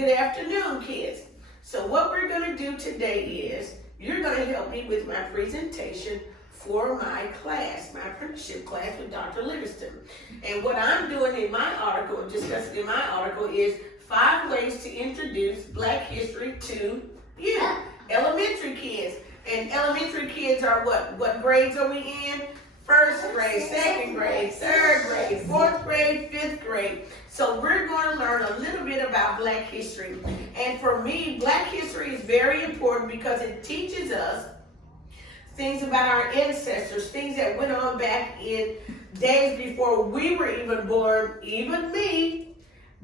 Good afternoon, kids. So what we're going to do today is you're going to help me with my presentation for my class, my apprenticeship class with Dr. Livingston. And what I'm doing in my article, discussing in my article, is 5 ways to introduce Black history to you, elementary kids. And elementary kids are what grades are we in? First grade, second grade, third grade, fourth grade, fifth grade. So we're going to learn a little bit about Black history. And for me, Black history is very important because it teaches us things about our ancestors, things that went on back in days before we were even born, even me,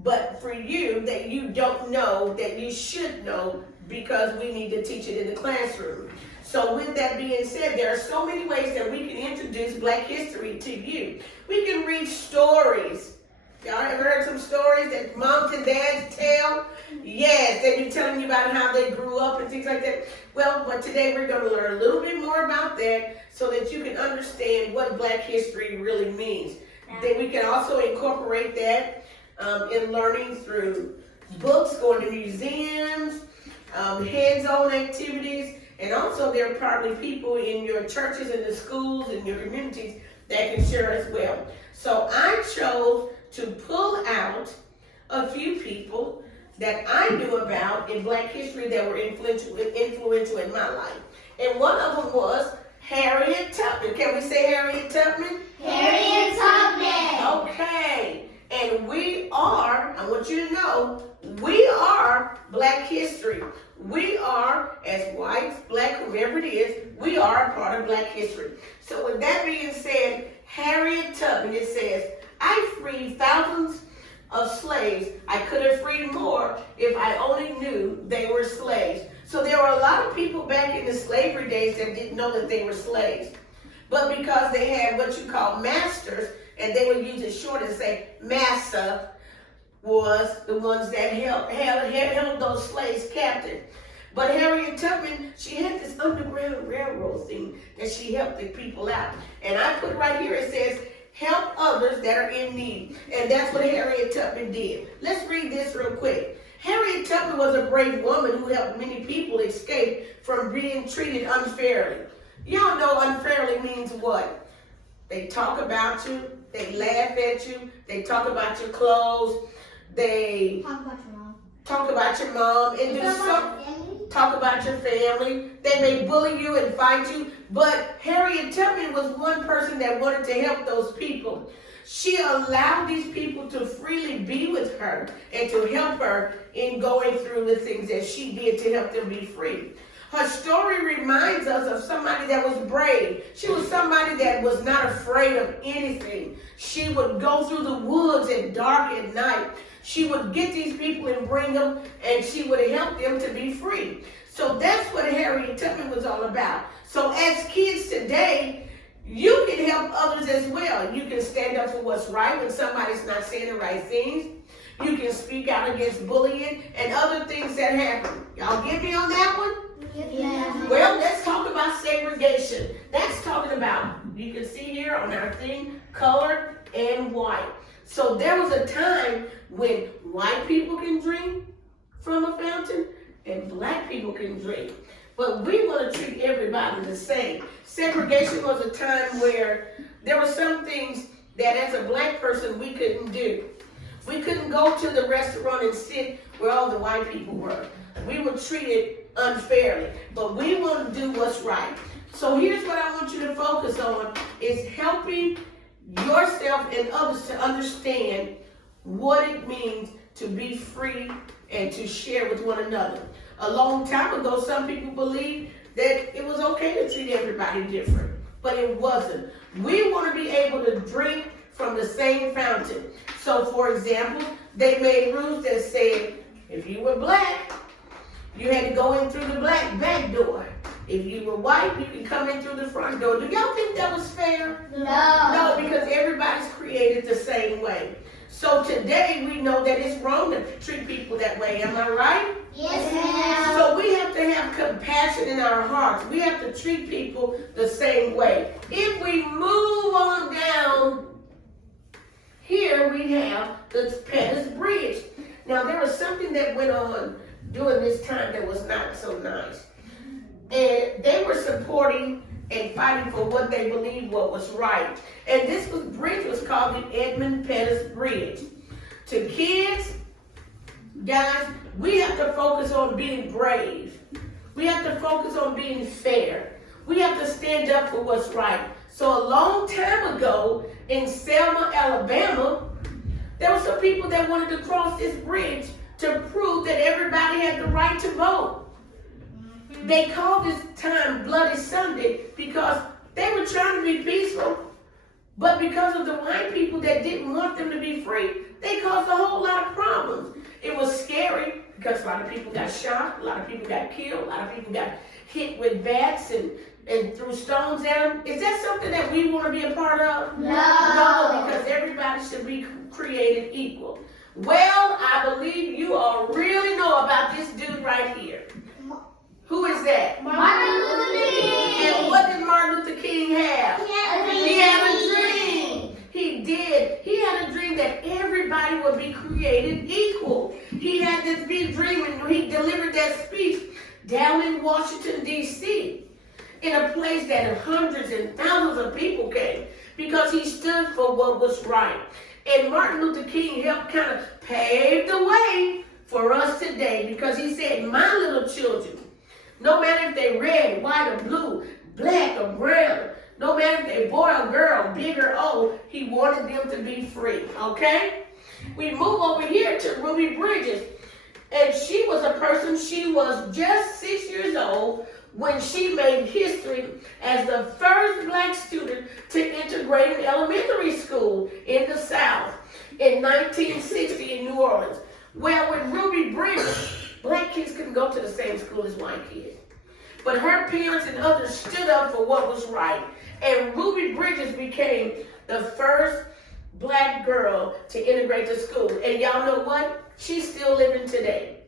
but for you that you don't know, that you should know, because we need to teach it in the classroom. So with that being said, there are so many ways that we can introduce Black history to you. We can read stories. Y'all ever heard some stories that moms and dads tell? Yes, they be telling you about how they grew up and things like that. Well, but today we're going to learn a little bit more about that so that you can understand what Black history really means. Then we can also incorporate that in learning through books, going to museums, hands-on activities, and also there are probably people in your churches and the schools and your communities that can share as well. So I chose to pull out a few people that I knew about in Black history that were influential in my life. And one of them was Harriet Tubman. Can we say Harriet Tubman? Harriet Tubman. Okay. And we are, I want you to know, we are Black history. We are, as whites, Black, whoever it is, we are a part of Black history. So with that being said, Harriet Tubman, it says, I freed thousands of slaves. I could have freed more if I only knew they were slaves. So there were a lot of people back in the slavery days that didn't know that they were slaves. But because they had what you call masters, and they would use it short and say massa, was the ones that held those slaves captive. But Harriet Tubman, she had this Underground Railroad thing that she helped the people out. And I put right here, it says, help others that are in need. And that's what Harriet Tubman did. Let's read this real quick. Harriet Tubman was a brave woman who helped many people escape from being treated unfairly. Y'all know unfairly means what? They talk about you, they laugh at you, they talk about your clothes, they talk about your mom, and do something. Talk about your family. They may bully you and fight you, but Harriet Tubman was one person that wanted to help those people. She allowed these people to freely be with her and to help her in going through the things that she did to help them be free. Her story reminds us of somebody that was brave. She was somebody that was not afraid of anything. She would go through the woods at dark at night. She would get these people and bring them, and she would help them to be free. So that's what Harriet Tubman was all about. So as kids today, you can help others as well. You can stand up for what's right when somebody's not saying the right things. You can speak out against bullying and other things that happen. Y'all get me on that one? Yeah. Well, let's talk about segregation. That's talking about, you can see here on our thing, colored and white. So there was a time when white people can drink from a fountain and Black people can drink. But we want to treat everybody the same. Segregation was a time where there were some things that as a Black person we couldn't do. We couldn't go to the restaurant and sit where all the white people were. We were treated unfairly, but we want to do what's right. So here's what I want you to focus on, is helping yourself and others to understand what it means to be free and to share with one another. A long time ago, some people believed that it was okay to treat everybody different, but it wasn't. We want to be able to drink from the same fountain. So for example, they made rules that said if you were Black, you had to go in through the Black back door. If you were white, you could come in through the front door. Do y'all think that was fair? No. No, because everybody's created the same way. So today we know that it's wrong to treat people that way. Am I right? Yes, ma'am. So we have to have compassion in our hearts. We have to treat people the same way. If we move on down, here we have the Pettus Bridge. Now, there was something that went on during this time that was not so nice. And they were supporting and fighting for what they believed what was right. And this bridge was called the Edmund Pettus Bridge. To kids, guys, we have to focus on being brave. We have to focus on being fair. We have to stand up for what's right. So a long time ago in Selma, Alabama, there were some people that wanted to cross this bridge to prove that everybody had the right to vote. They called this time Bloody Sunday because they were trying to be peaceful, but because of the white people that didn't want them to be free, they caused a whole lot of problems. It was scary because a lot of people got shot, a lot of people got killed, a lot of people got hit with bats and threw stones at them. Is that something that we want to be a part of? No. No, because everybody should be created equal. Well, I believe you all really know about this dude right here. Who is that? Martin Luther King. And what did Martin Luther King have? He had a dream. He did. He had a dream that everybody would be created equal. He had this big dream, and he delivered that speech down in Washington, D.C., in a place that hundreds and thousands of people came because he stood for what was right. And Martin Luther King helped kind of pave the way for us today because he said, my little children, no matter if they red, white, or blue, black or brown, no matter if they boy or girl, big or old, he wanted them to be free, okay? We move over here to Ruby Bridges. And she was a person, she was just 6 years old when she made history as the first black student to integrate an elementary school in the South in 1960 in New Orleans. Well, with Ruby Bridges, black kids couldn't go to the same school as white kids. But her parents and others stood up for what was right. And Ruby Bridges became the first black girl to integrate the school. And y'all know what? She's still living today.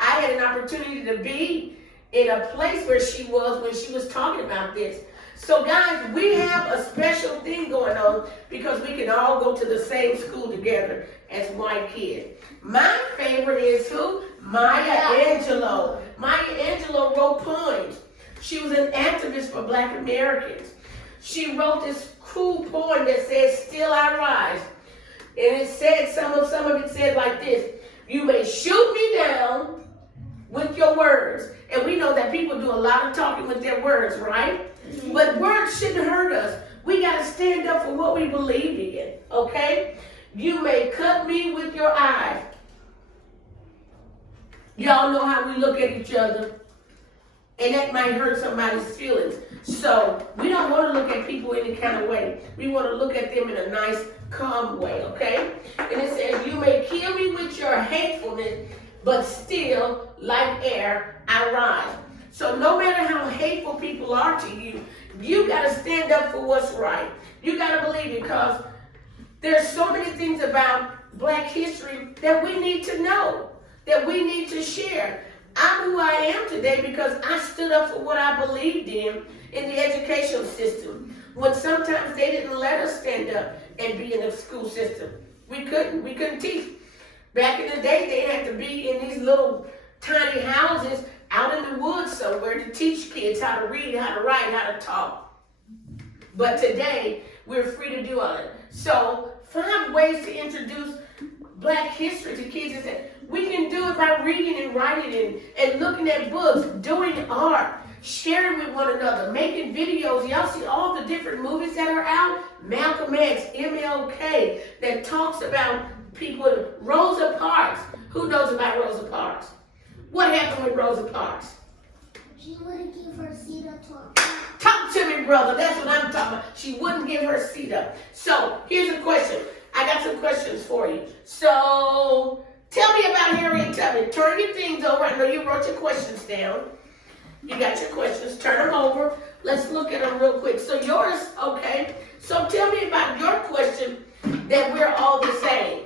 I had an opportunity to be in a place where she was when she was talking about this. So guys, we have a special thing going on because we can all go to the same school together as white kids. My favorite is who? Maya Angelou. Maya Angelou wrote poems. She was an activist for black Americans. She wrote this cool poem that says, Still I Rise. And it said, some of it said like this: you may shoot me down with your words. And we know that people do a lot of talking with their words, right? But words shouldn't hurt us. We got to stand up for what we believe in, okay? You may cut me with your eyes. Y'all know how we look at each other. And that might hurt somebody's feelings. So we don't want to look at people any kind of way. We want to look at them in a nice, calm way, okay? And it says, you may kill me with your hatefulness, but still, like air, I rise. So no matter how hateful people are to you, you got to stand up for what's right. You got to believe it, because there's so many things about black history that we need to know, that we need to share. I'm who I am today because I stood up for what I believed in the educational system. When sometimes they didn't let us stand up and be in the school system. We couldn't teach. Back in the day, they had to be in these little tiny houses out in the woods somewhere to teach kids how to read, how to write, how to talk. But today, we're free to do all it. So 5 ways to introduce black history to kids is that we can do it by reading and writing and looking at books, doing art, sharing with one another, making videos. Y'all see all the different movies that are out? Malcolm X, MLK, that talks about people. Rosa Parks. Who knows about Rosa Parks? What happened with Rosa Parks? She wouldn't give her seat up to a cop. Talk to me, brother. That's what I'm talking about. She wouldn't give her seat up. So here's a question. I got some questions for you. So tell me about Harriet Tubman. Turn your things over. I know you wrote your questions down. You got your questions. Turn them over. Let's look at them real quick. So yours, okay. So tell me about your question that we're all the same.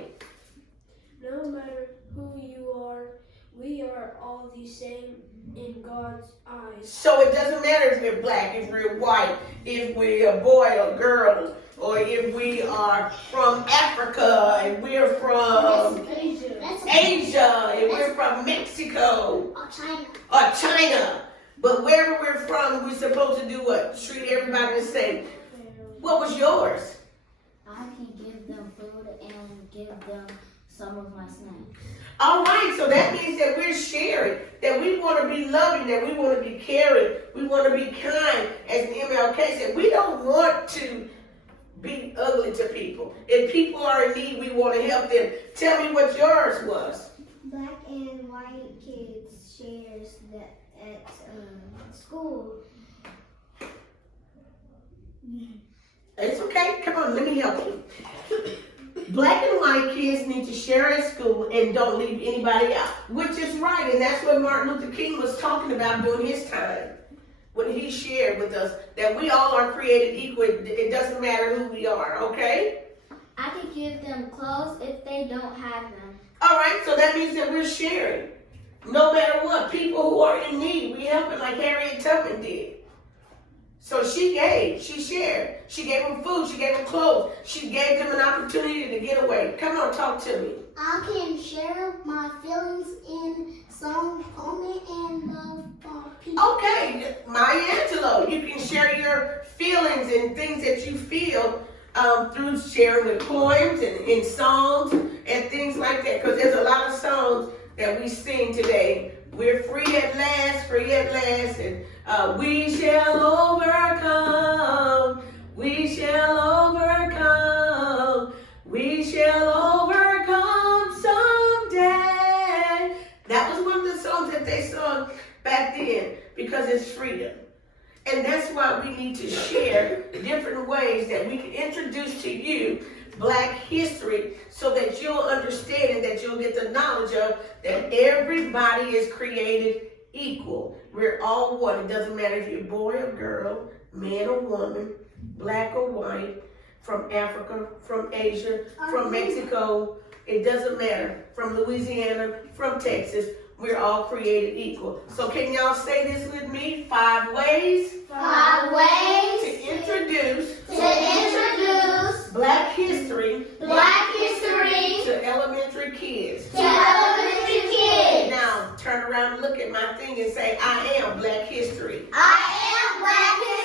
No matter who you are, we are all the same in God's eyes. So it doesn't matter if we're black, if we're white, if we're a boy or girl, or if we are from Africa, and we're from Asia. That's Asia, and we're from Mexico China. or China. But wherever we're from, we're supposed to do what? Treat everybody the same. What was yours? I can give them food and give them some of my snacks. All right, so that means that we're sharing, that we want to be loving, that we want to be caring, we want to be kind. As MLK said, we don't want to be ugly to people. If people are in need, we want to help them. Tell me what yours was. Black and white kids shares that at school. It's okay. Come on, let me help you. Black and white kids need to share at school and don't leave anybody out, which is right. And that's what Martin Luther King was talking about during his time, when he shared with us that we all are created equal. It doesn't matter who we are, okay? I can give them clothes if they don't have them. All right, so that means that we're sharing. No matter what, people who are in need, we help them like Harriet Tubman did. So she gave, she shared. She gave them food, she gave them clothes. She gave them an opportunity to get away. Come on, talk to me. I can share my feelings in song, poem, and love for people. Okay, Maya Angelou, you can share your feelings and things that you feel through sharing with poems and in songs and things like that. Because there's a lot of songs that we sing today. We're free at last, and we shall overcome, we shall overcome, we shall overcome someday. That was one of the songs that they sung back then because it's freedom. And that's why we need to share different ways that we can introduce to you Black history so that you'll understand and that you'll get the knowledge of that everybody is created equal. We're all one. It doesn't matter if you're a boy or girl, man or woman, black or white, from Africa, from Asia, from Mexico. It doesn't matter. From Louisiana, from Texas. We're all created equal. So can y'all say this with me? 5 ways. 5 ways To introduce Black history history to elementary kids. to elementary kids. Now turn around and look at my thing and say, I am Black history. I am Black history.